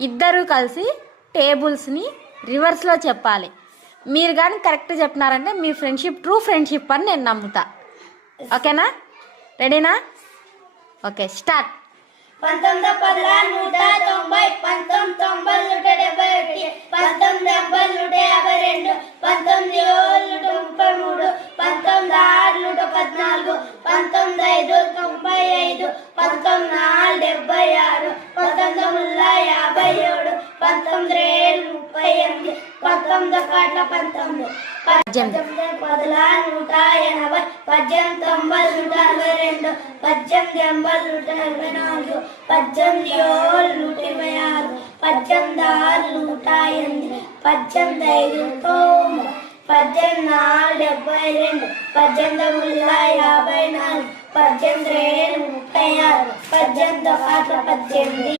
ఇద్దరు కలిసి టేబుల్స్ని రివర్స్లో చెప్పాలి. మీరు కానీ కరెక్ట్ చెప్పినారంటే మీ ఫ్రెండ్షిప్ ట్రూ ఫ్రెండ్షిప్ అని నేను నమ్ముతా. ఓకేనా? రెడీనా? Okay, start. 18